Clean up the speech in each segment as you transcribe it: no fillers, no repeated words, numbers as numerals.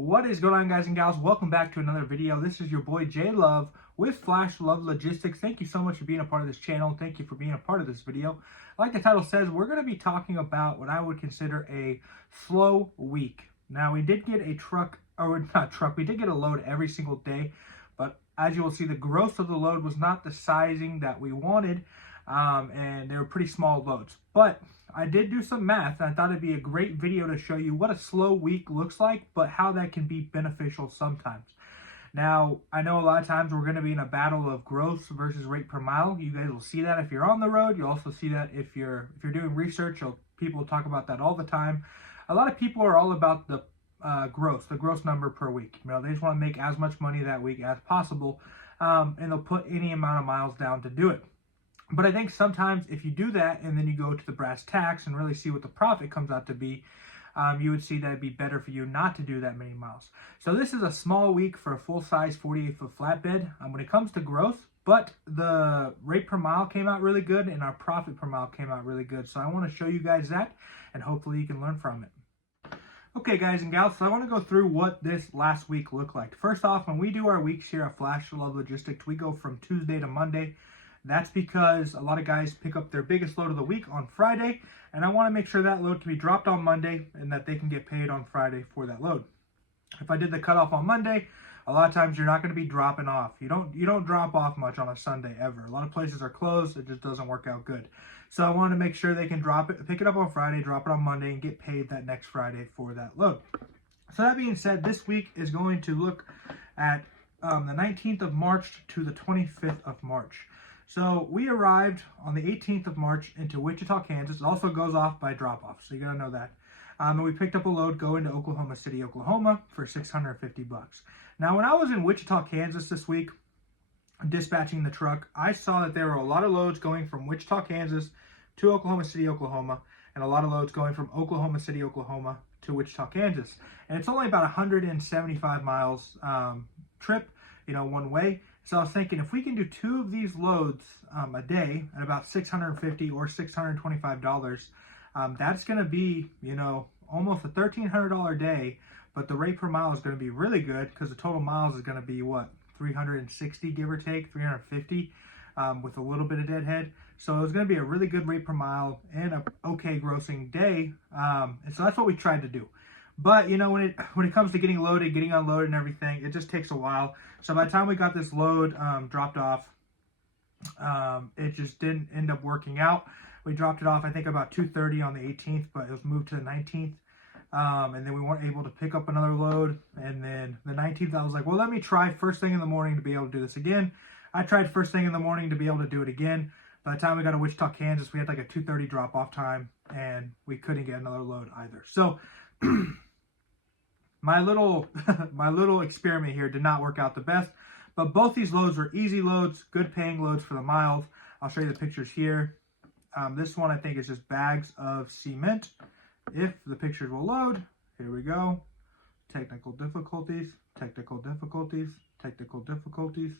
What is going on, guys and gals? Welcome back to another video. This is your boy J Love with Flash Love Logistics. Thank you so much for being a part of this channel. Thank you for being a part of this video. Like the title says, we're going to be talking about what I would consider a slow week. Now, we did get a we did get a load every single day, but as you will see, the gross of the load was not the sizing that we wanted, and they were pretty small loads. But I did do some math, and I thought it'd be a great video to show you what a slow week looks like, but how that can be beneficial sometimes. Now, I know a lot of times we're going to be in a battle of gross versus rate per mile. You guys will see that if you're on the road. You'll also see that if you're doing research. People talk about that all the time. A lot of people are all about the gross number per week. You know, they just want to make as much money that week as possible, and they'll put any amount of miles down to do it. But I think sometimes if you do that and then you go to the brass tacks and really see what the profit comes out to be, you would see that it'd be better for you not to do that many miles. So this is a small week for a full-size 48-foot flatbed when it comes to gross, but the rate per mile came out really good and our profit per mile came out really good. So I want to show you guys that, and hopefully you can learn from it. Okay, guys and gals, so I want to go through what this last week looked like. First off, when we do our weeks here at Flash Love Logistics, we go from Tuesday to Monday. That's because a lot of guys pick up their biggest load of the week on Friday, and I want to make sure that load can be dropped on Monday and that they can get paid on Friday for that load. If I did the cutoff on Monday, a lot of times you're not going to be dropping off. You don't drop off much on a Sunday ever. A lot of places are closed. It just doesn't work out good. So I want to make sure they can pick it up on Friday, drop it on Monday, and get paid that next Friday for that load. So that being said, this week is going to look at the 19th of March to the 25th of March. So we arrived on the 18th of March into Wichita, Kansas. It also goes off by drop-off, so you gotta know that. And we picked up a load going to Oklahoma City, Oklahoma for $650. Now, when I was in Wichita, Kansas this week, dispatching the truck, I saw that there were a lot of loads going from Wichita, Kansas to Oklahoma City, Oklahoma, and a lot of loads going from Oklahoma City, Oklahoma to Wichita, Kansas. And it's only about 175 miles trip, one way. So I was thinking, if we can do two of these loads a day at about $650 or $625, that's going to be, almost a $1,300 day. But the rate per mile is going to be really good because the total miles is going to be, 360, give or take, 350 with a little bit of deadhead. So it's going to be a really good rate per mile and a okay grossing day. And so that's what we tried to do. But, when it comes to getting loaded, getting unloaded and everything, it just takes a while. So by the time we got this load dropped off, it just didn't end up working out. We dropped it off, I think, about 2:30 on the 18th, but it was moved to the 19th. And then we weren't able to pick up another load. And then the 19th, I was like, well, let me try first thing in the morning to be able to do this again. I tried first thing in the morning to be able to do it again. By the time we got to Wichita, Kansas, we had like a 2:30 drop-off time, and we couldn't get another load either. So my little experiment here did not work out the best, but both these loads were easy loads, good paying loads for the miles. I'll show you the pictures here. This one I think is just bags of cement. If the pictures will load, here we go. Technical difficulties, technical difficulties, technical difficulties.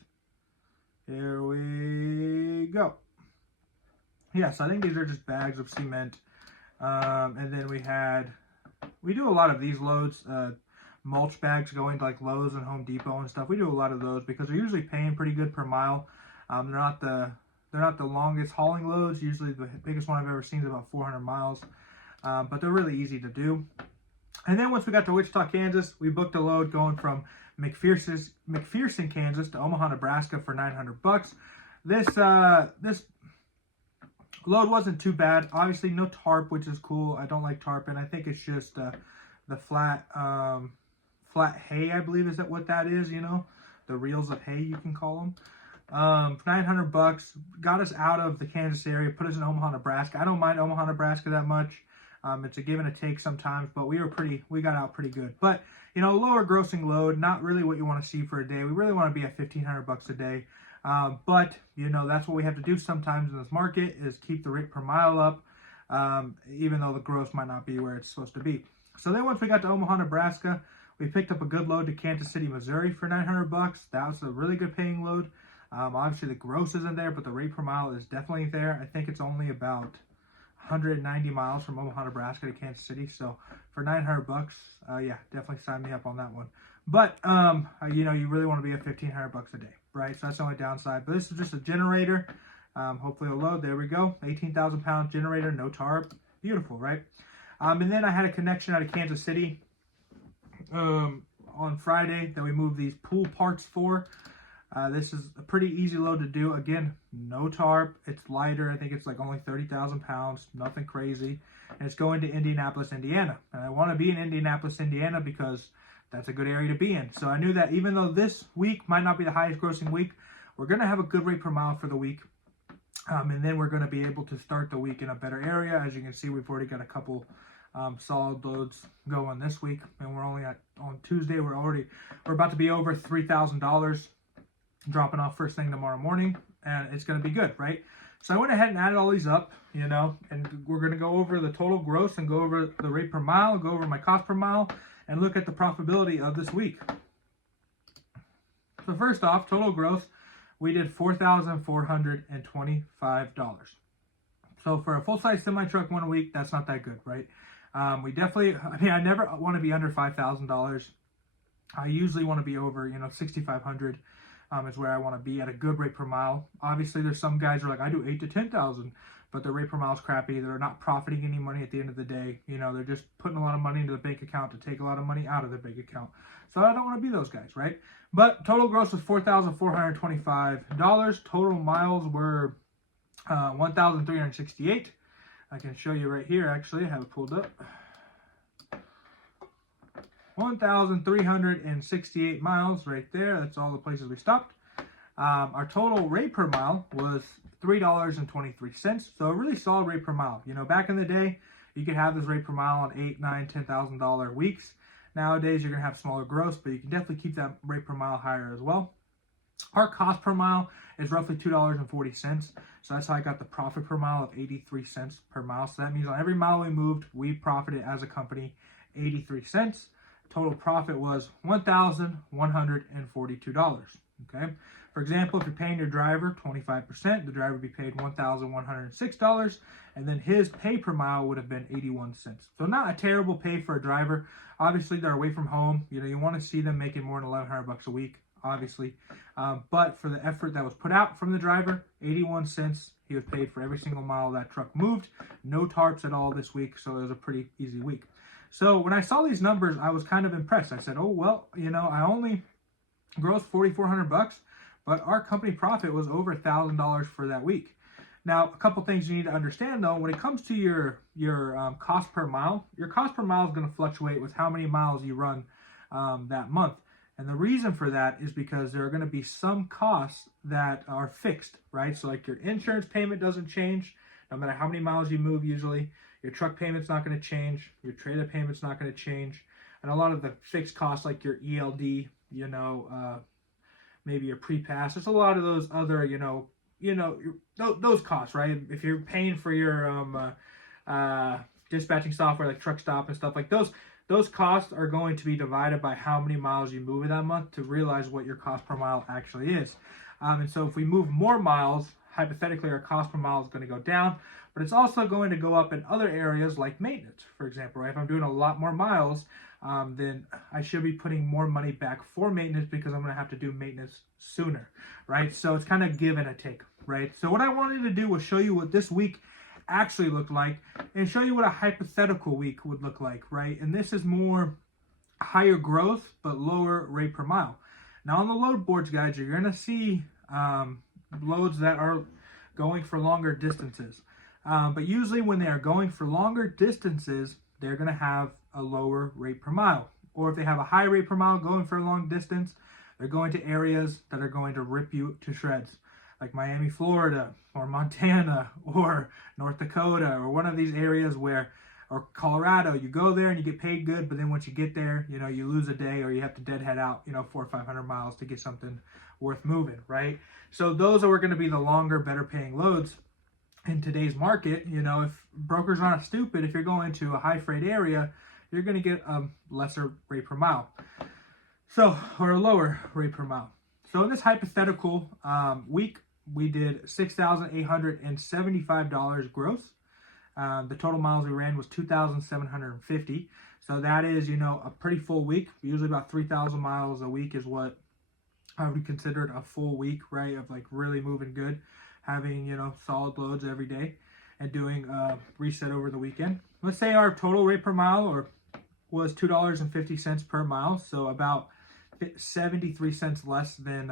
Here we go. Yes, I think these are just bags of cement. And then we do a lot of these loads, mulch bags going to like Lowe's and Home Depot and stuff. We do a lot of those because they're usually paying pretty good per mile. They're not the longest hauling loads. Usually the biggest one I've ever seen is about 400 miles, but they're really easy to do. And then once we got to Wichita, Kansas, we booked a load going from McPherson, Kansas to Omaha, Nebraska for $900. This load wasn't too bad. Obviously, no tarp, which is cool. I don't like tarp, and I think it's just the flat hay, I believe, is that what that is? The reels of hay, you can call them. $900 got us out of the Kansas area, put us in Omaha, Nebraska. I don't mind Omaha, Nebraska that much. It's a give and a take sometimes, but we got out pretty good. But lower grossing load, not really what you want to see for a day. We really want to be at $1,500 a day. But that's what we have to do sometimes in this market, is keep the rate per mile up, even though the gross might not be where it's supposed to be. So then once we got to Omaha, Nebraska, we picked up a good load to Kansas City, Missouri for $900. That was a really good paying load. Obviously the gross isn't there, but the rate per mile is definitely there. I think it's only about 190 miles from Omaha, Nebraska to Kansas City. So for 900 bucks, yeah, definitely sign me up on that one. But, you know, you really want to be at 1,500 bucks a day, right? So that's the only downside. But this is just a generator. Hopefully it'll load. There we go. 18,000 pound generator, no tarp. Beautiful, right? And then I had a connection out of Kansas City on Friday that we moved these pool parts for. This is a pretty easy load to do. Again, no tarp. It's lighter. I think it's like only 30,000 pounds. Nothing crazy. And it's going to Indianapolis, Indiana. And I want to be in Indianapolis, Indiana because that's a good area to be in. So I knew that even though this week might not be the highest grossing week, we're going to have a good rate per mile for the week. And then we're going to be able to start the week in a better area. As you can see, we've already got a couple solid loads going this week. And we're only on Tuesday, we're about to be over $3,000. Dropping off first thing tomorrow morning, and it's going to be good, right? So I went ahead and added all these up, you know, and we're going to go over the total gross and go over the rate per mile, go over my cost per mile, and look at the profitability of this week. So first off, total gross, we did $4,425. So for a full-size semi-truck 1 week, that's not that good, right? We definitely, I never want to be under $5,000. I usually want to be over, you know, $6,500. Is where I want to be at a good rate per mile. Obviously, there's some guys who are like, I do 8,000 to 10,000, but their rate per mile is crappy. They're not profiting any money at the end of the day. You know, they're just putting a lot of money into the bank account to take a lot of money out of the bank account. So I don't want to be those guys, right? But total gross was $4,425. Total miles were 1,368. I can show you right here, actually. I have it pulled up. 1,368 miles right there. That's all the places we stopped. Our total rate per mile was $3.23. So a really solid rate per mile. You know, back in the day, you could have this rate per mile on $8,000, $9,000, $10,000 weeks. Nowadays, you're going to have smaller gross, but you can definitely keep that rate per mile higher as well. Our cost per mile is roughly $2.40. So that's how I got the profit per mile of 83 cents per mile. So that means on every mile we moved, we profited as a company 83 cents. Total profit was $1,142. Okay. For example, if you're paying your driver 25%, the driver would be paid $1,106, and then his pay per mile would have been 81 cents. So not a terrible pay for a driver. Obviously, they're away from home. You know, you want to see them making more than 1,100 bucks a week, obviously. But for the effort that was put out from the driver, 81 cents. He was paid for every single mile that truck moved. No tarps at all this week, so it was a pretty easy week. So when I saw these numbers, I was kind of impressed. I said, oh, well, you know, I only grossed 4,400 bucks, but our company profit was over $1,000 for that week. Now, a couple things you need to understand, though, when it comes to your cost per mile, your cost per mile is going to fluctuate with how many miles you run that month. And the reason for that is because there are going to be some costs that are fixed, right? So like your insurance payment doesn't change no matter how many miles you move usually. Your truck payment's not going to change. Your trailer payment's not going to change. And a lot of the fixed costs like your ELD, you know, maybe your pre-pass. There's a lot of those other, those costs, right? If you're paying for your dispatching software like Truck Stop and stuff like those costs are going to be divided by how many miles you move in that month to realize what your cost per mile actually is. And so if we move more miles, hypothetically our cost per mile is going to go down, but it's also going to go up in other areas like maintenance, for example, right? If I'm doing a lot more miles, then I should be putting more money back for maintenance because I'm going to have to do maintenance sooner, right? So it's kind of give and a take, right? So what I wanted to do was show you what this week actually looked like and show you what a hypothetical week would look like, right? And this is more higher growth but lower rate per mile. Now on the load boards, guys, you're going to see loads that are going for longer distances. But usually when they are going for longer distances, they're going to have a lower rate per mile. Or if they have a high rate per mile going for a long distance, they're going to areas that are going to rip you to shreds, like Miami, Florida, or Montana, or North Dakota, or one of these areas where, or Colorado, you go there and you get paid good, but then once you get there, you know, you lose a day or you have to deadhead out, 400 or 500 miles to get something worth moving, right? So those are going to be the longer, better paying loads in today's market. If brokers aren't stupid, if you're going to a high freight area, you're going to get a lesser rate per mile. So, or a lower rate per mile. So in this hypothetical week, we did $6,875 gross. The total miles we ran was 2,750. So that is, a pretty full week. Usually about 3,000 miles a week is what I would consider it a full week, right? Of like really moving good, having, solid loads every day and doing reset over the weekend. Let's say our total rate per mile was $2.50 per mile. So about 73 cents less than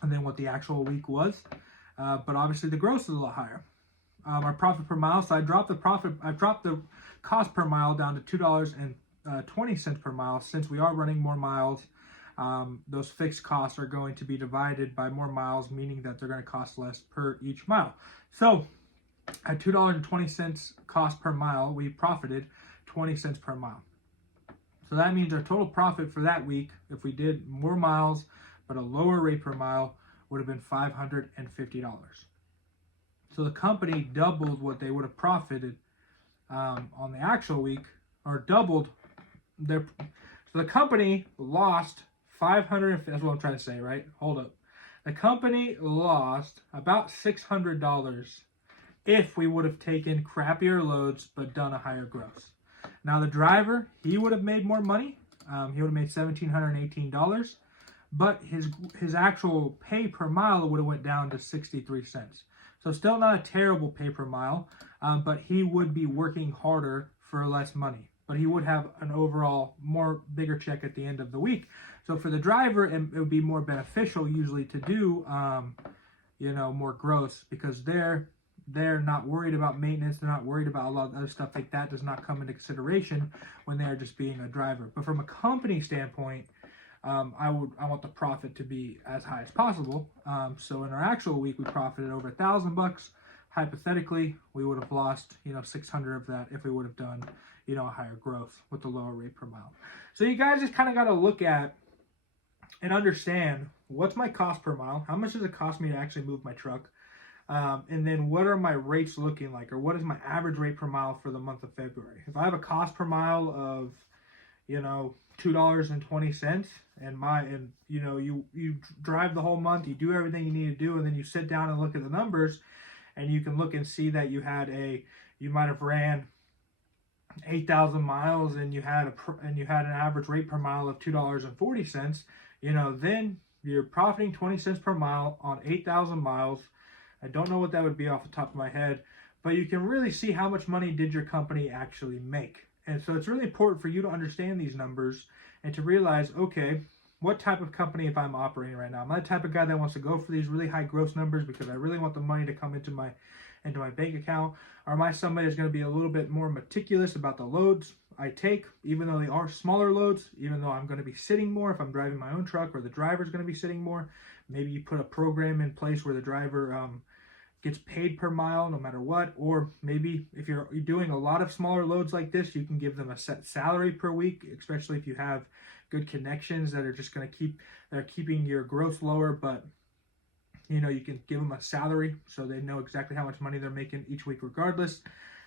what the actual week was. But obviously the gross is a lot higher. Our profit per mile, so I dropped the cost per mile down to $2.20 per mile. Since we are running more miles, those fixed costs are going to be divided by more miles, meaning that they're going to cost less per each mile. So at $2.20 cost per mile, we profited 20 cents per mile. So that means our total profit for that week, if we did more miles but a lower rate per mile, would have been $550. So the company doubled what they would have profited on the actual week, or doubled their. So the company lost 500. That's what I'm trying to say, right? Hold up. The company lost about $600 if we would have taken crappier loads but done a higher gross. Now the driver, he would have made more money. He would have made $1,718, but his actual pay per mile would have went down to 63 cents. So still not a terrible pay per mile, but he would be working harder for less money. But he would have an overall bigger check at the end of the week. So for the driver, it would be more beneficial usually to do, more gross, because they're not worried about maintenance. They're not worried about a lot of other stuff like that. Does not come into consideration when they are just being a driver. But from a company standpoint, I want the profit to be as high as possible. So in our actual week, we profited over $1,000. Hypothetically, we would have lost, 600 of that if we would have done, a higher growth with the lower rate per mile. So you guys just kind of got to look at and understand, what's my cost per mile? How much does it cost me to actually move my truck? And then what are my rates looking like, or what is my average rate per mile for the month of February? If I have a cost per mile of, $2.20, and you drive the whole month, you do everything you need to do, and then you sit down and look at the numbers, and you can look and see that you might have ran 8,000 miles, and you had an average rate per mile of $2.40. Then you're profiting 20 cents per mile on 8,000 miles. I don't know what that would be off the top of my head, but you can really see how much money did your company actually make. And so it's really important for you to understand these numbers and to realize, okay, what type of company if I'm operating right now? Am I the type of guy that wants to go for these really high gross numbers because I really want the money to come into my bank account? Or am I somebody that's going to be a little bit more meticulous about the loads I take, even though they are smaller loads, even though I'm going to be sitting more if I'm driving my own truck, or the driver's going to be sitting more? Maybe you put a program in place where the driver gets paid per mile no matter what. Or maybe if you're doing a lot of smaller loads like this, you can give them a set salary per week, especially if you have good connections that are just going to keeping your gross lower, but you can give them a salary so they know exactly how much money they're making each week regardless.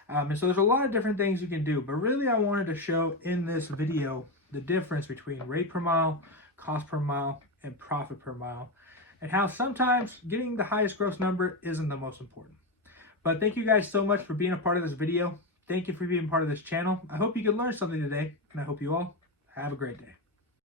And so there's a lot of different things you can do, but really I wanted to show in this video the difference between rate per mile, cost per mile, and profit per mile, and how sometimes getting the highest gross number isn't the most important. But thank you guys so much for being a part of this video. Thank you for being part of this channel. I hope you could learn something today, and I hope you all have a great day.